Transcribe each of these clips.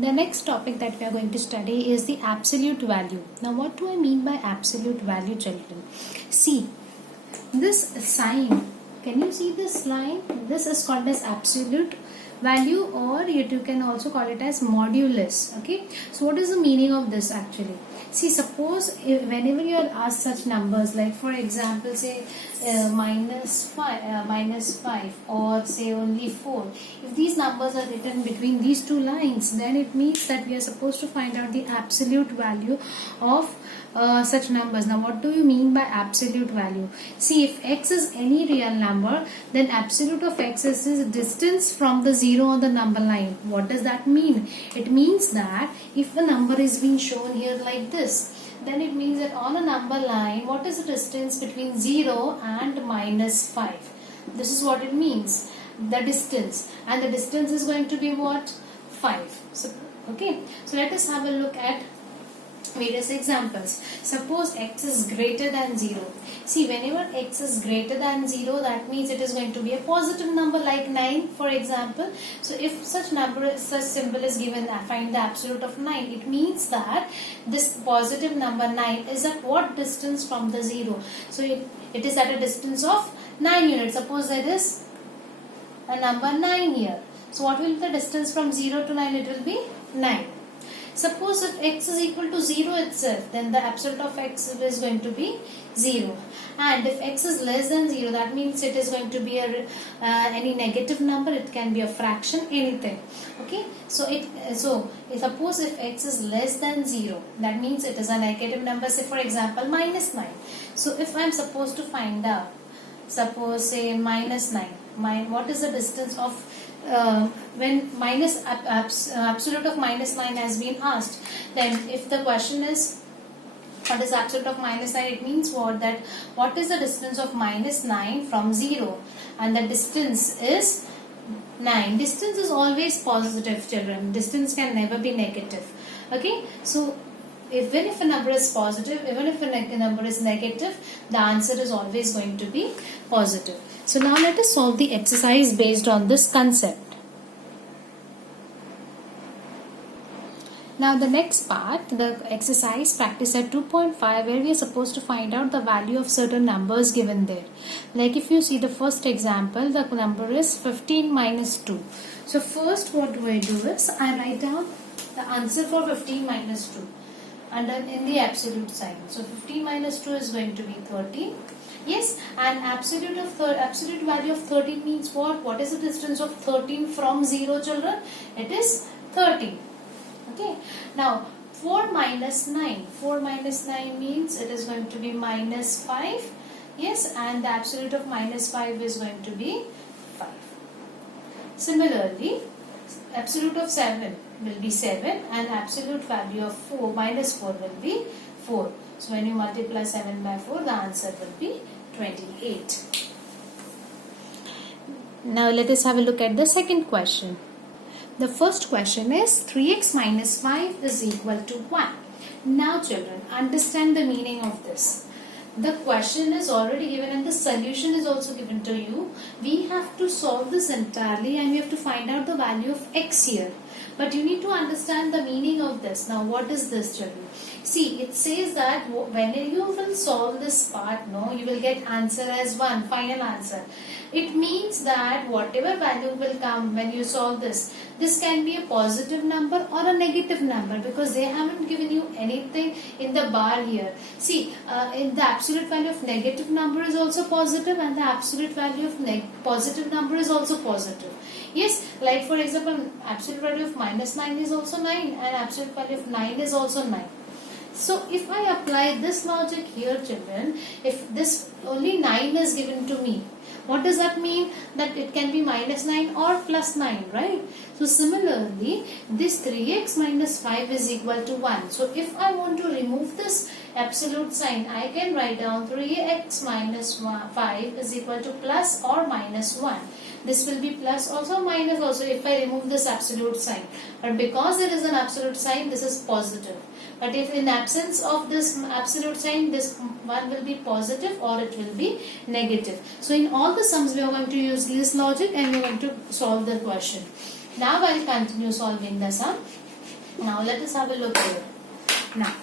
The next topic that we are going to study is the absolute value. Now, what do I mean by absolute value, children? See, this sign, can you see this line? This is called as absolute value, or you can also call it as modulus. Okay, so what is the meaning of this actually? See, suppose whenever you are asked such numbers, like for example, say -5, or say only 4, if these numbers are written between these two lines, then it means that we are supposed to find out the absolute value of such numbers. Now, what do you mean by absolute value? See, if x is any real number, then absolute of x is the distance from the 0 on the number line. What does that mean? It means that if a number is being shown here like this, then it means that on a number line, what is the distance between 0 and -5? This is what it means, the distance, and the distance is going to be what? 5. So, okay, so let us have a look at various examples. Suppose x is greater than 0. See, whenever x is greater than 0, that means it is going to be a positive number, like 9 for example. So if such symbol is given, find the absolute of 9, it means that this positive number 9 is at what distance from the 0? So it is at a distance of 9 units. Suppose there is a number 9 here. So what will be the distance from 0 to 9? It will be 9. Suppose if x is equal to 0 itself, then the absolute of x is going to be 0. And if x is less than 0, that means it is going to be any negative number. It can be a fraction, anything. Okay. So suppose if x is less than 0, that means it is a negative number. Say for example -9. So if I am supposed to find out, suppose say -9, what is the distance of when absolute of -9 has been asked, then if the question is what is absolute of -9, it means what is the distance of -9 from 0, and the distance is 9. Distance is always positive, children. Distance can never be negative. Okay, so even if a number is positive, even if a number is negative, the answer is always going to be positive. So now let us solve the exercise based on this concept. Now the next part, the exercise practice at 2.5, where we are supposed to find out the value of certain numbers given there. Like if you see the first example, the number is 15 minus 2. So first what do I do is I write down the answer for 15 minus 2 and then in the absolute sign. So 15 minus 2 is going to be 13. Yes, and absolute value of 13 means what? What is the distance of 13 from 0, children? It is 13. Okay. Now 4 minus 9. 4 minus 9 means it is going to be -5. Yes, and the absolute of -5 is going to be 5. Similarly, absolute of 7 will be 7, and absolute value of -4 will be 4. So when you multiply 7 by 4, the answer will be 28. Now let us have a look at the second question. The first question is 3x minus 5 is equal to 1. Now children, understand the meaning of this. The question is already given and the solution is also given to you. We have to solve this entirely and we have to find out the value of x here. But you need to understand the meaning of this. Now what is this, children? See, it says that when you will solve this part, you will get answer as 1, final answer. It means that whatever value will come when you solve this can be a positive number or a negative number, because they haven't given you anything in the bar here. See, in the absolute value of negative number is also positive, and the absolute value of positive number is also positive. Yes, like for example, absolute value of -9 is also 9, and absolute value of 9 is also 9. So if I apply this logic here, children, if this only 9 is given to me, what does that mean? That it can be -9 or +9, right? So similarly, this 3x minus 5 is equal to 1. So if I want to remove this absolute sign, I can write down 3x minus 5 is equal to plus or minus 1. This will be plus also, minus also if I remove this absolute sign. But because there is an absolute sign, this is positive. But if in absence of this absolute sign, this one will be positive or it will be negative. So in all the sums, we are going to use this logic and we are going to solve the question. Now I will continue solving the sum. Now let us have a look here. Now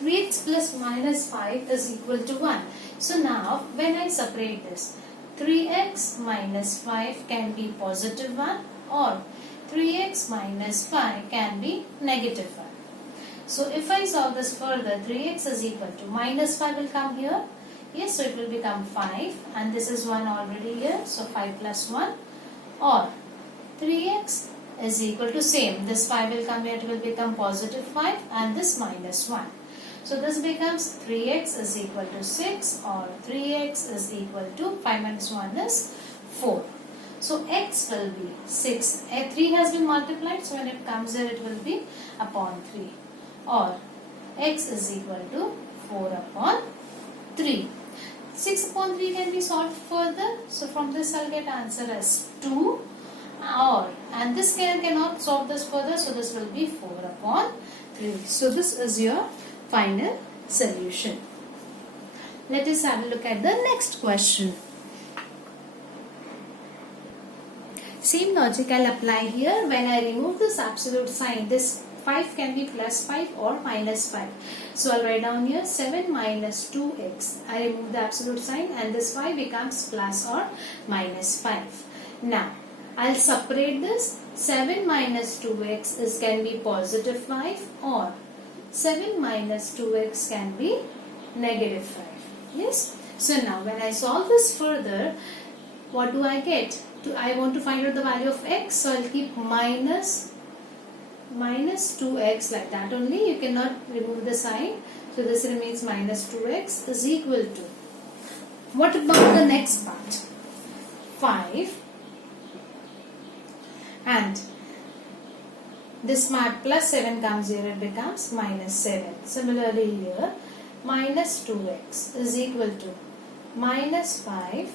3x plus minus 5 is equal to 1. So now when I separate this, 3x minus 5 can be positive 1 or 3x minus 5 can be negative 1. So if I solve this further, 3x is equal to minus 5 will come here. Yes, so it will become 5 and this is 1 already here. So 5 plus 1 or 3x is equal to same. This 5 will come here, it will become positive 5 and this minus 1. So this becomes 3x is equal to 6 or 3x is equal to 5 minus 1 is 4. So x will be 6. 3 has been multiplied, so when it comes here it will be upon 3. Or x is equal to 4 upon 3. 6 upon 3 can be solved further. So from this I'll get answer as 2. And this cannot solve this further, so this will be 4 upon 3. So this is your final solution. Let us have a look at the next question. Same logic I'll apply here. When I remove this absolute sign, this 5 can be plus 5 or minus 5. So I'll write down here 7 minus 2x. I remove the absolute sign and this 5 becomes plus or minus 5. Now I'll separate this. 7 minus 2x can be positive 5 or 7 minus 2x can be negative 5. Yes. So now when I solve this further, what do I get? I want to find out the value of x, so I'll keep minus 2x like that only. You cannot remove the sign. So this remains minus 2x is equal to. What about the next part? 5 and this plus 7 comes here, it becomes minus 7. Similarly here, minus 2x is equal to minus 5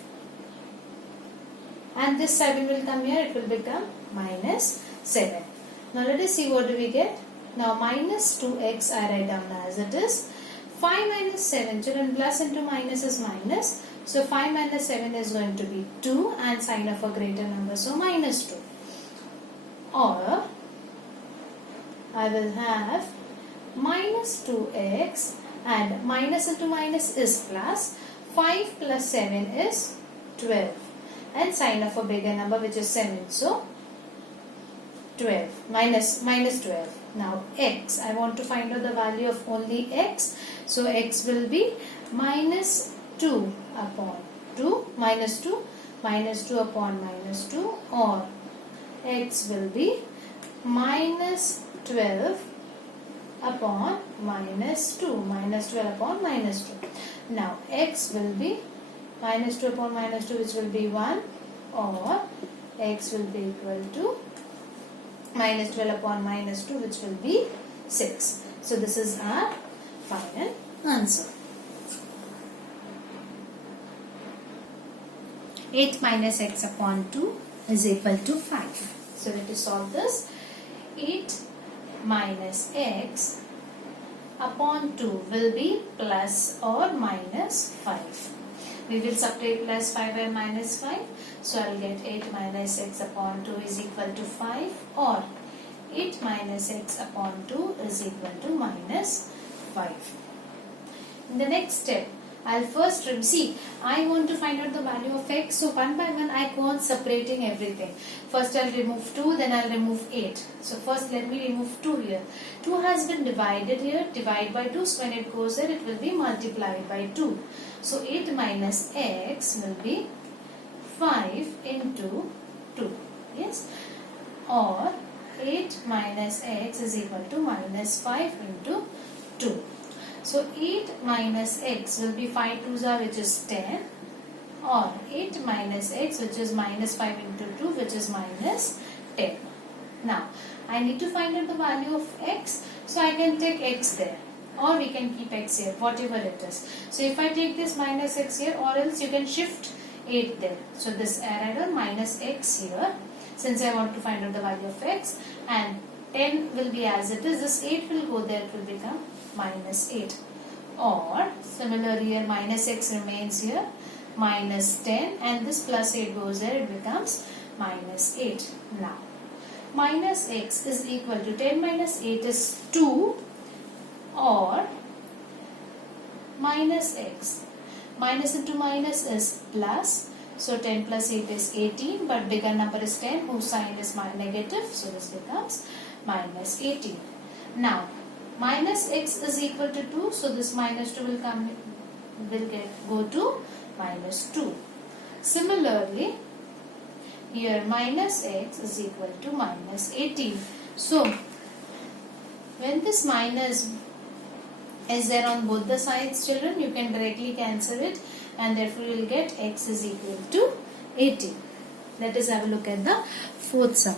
and this 7 will come here, it will become minus 7. Now let us see what do we get. Now minus 2x I write down as it is. 5 minus 7, children, plus into minus is minus. So 5 minus 7 is going to be 2 and sign of a greater number, so minus 2. Or I will have minus 2x and minus into minus is plus. 5 plus 7 is 12 and sign of a bigger number which is 7. So 12 minus 12. Now x, I want to find out the value of only x. So x will be minus 2 upon 2 minus 2 upon minus 2 or x will be minus 12 upon minus 2 upon minus 2. Now x will be minus 2 upon minus 2 which will be 1 or x will be equal to minus 12 upon minus 2 which will be 6. So this is our final answer. 8 minus x upon 2 is equal to 5. So let us solve this. 8 minus x upon 2 will be plus or minus 5. We will subtract plus 5 and minus 5. So I will get 8 minus x upon 2 is equal to 5 or 8 minus x upon 2 is equal to minus 5. In the next step, I'll first see, I want to find out the value of x. So one by one I go on separating everything. First I'll remove 2, then I'll remove 8. So first let me remove 2 here. 2 has been divided here, divide by 2. So when it goes there, it will be multiplied by 2. So 8 minus x will be 5 into 2. Yes. Or 8 minus x is equal to minus 5 into 2. So 8 minus x will be 5 2s are which is 10 or 8 minus x which is minus 5 into 2 which is minus 10. Now I need to find out the value of x, so I can take x there or we can keep x here, whatever it is. So if I take this minus x here, or else you can shift 8 there. So this add on minus x here since I want to find out the value of x, and 10 will be as it is. This 8 will go there, it will become minus 8. Or similarly here minus x remains here, minus 10, and this plus 8 goes there, it becomes minus 8. Now minus x is equal to 10 minus 8 is 2, or minus x. Minus into minus is plus. So 10 plus 8 is 18, but bigger number is 10 whose sign is negative. So this becomes minus 18. Now minus x is equal to 2. So this minus 2 will go to minus 2. Similarly, here minus x is equal to minus 18. So when this minus is there on both the sides, children, you can directly cancel it, and therefore you will get x is equal to 18. Let us have a look at the fourth sum.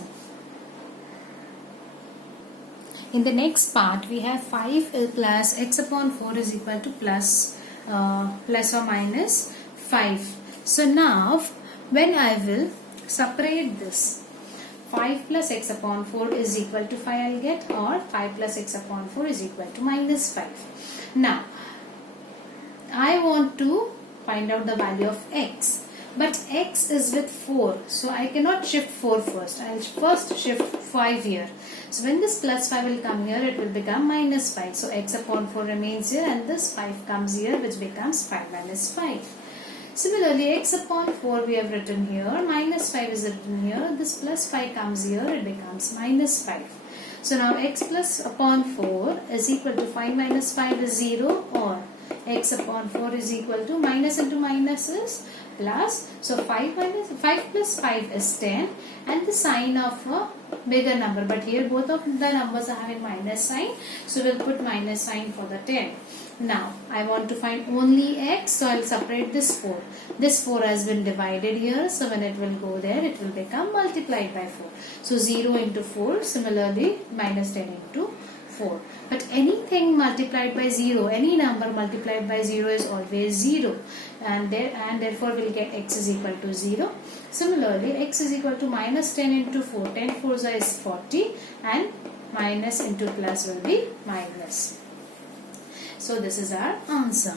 In the next part, we have 5 plus x upon 4 is equal to plus or minus 5. So now, when I will separate this, 5 plus x upon 4 is equal to 5 I will get, or 5 plus x upon 4 is equal to minus 5. Now, I want to find out the value of x, but x is with 4, so I cannot shift 4 first. I will first shift 5 here. So when this plus 5 will come here, it will become minus 5. So x upon 4 remains here, and this 5 comes here, which becomes 5 minus 5. Similarly, x upon 4 we have written here, minus 5 is written here, this plus 5 comes here, it becomes minus 5. So now x plus upon 4 is equal to 5 minus 5 is 0, or x upon 4 is equal to minus into minus is plus. So 5 plus 5 is 10, and the sign of a bigger number, but here both of the numbers are having minus sign, so we'll put minus sign for the 10. Now I want to find only x, so I'll separate this 4. This 4 has been divided here, so when it will go there, it will become multiplied by 4. So 0 into 4, similarly minus 10 into 4. But anything multiplied by 0, any number multiplied by 0 is always 0, and therefore we'll get x is equal to 0. Similarly, x is equal to minus 10 into 4. 10 4s is 40, and minus into plus will be minus. So this is our answer.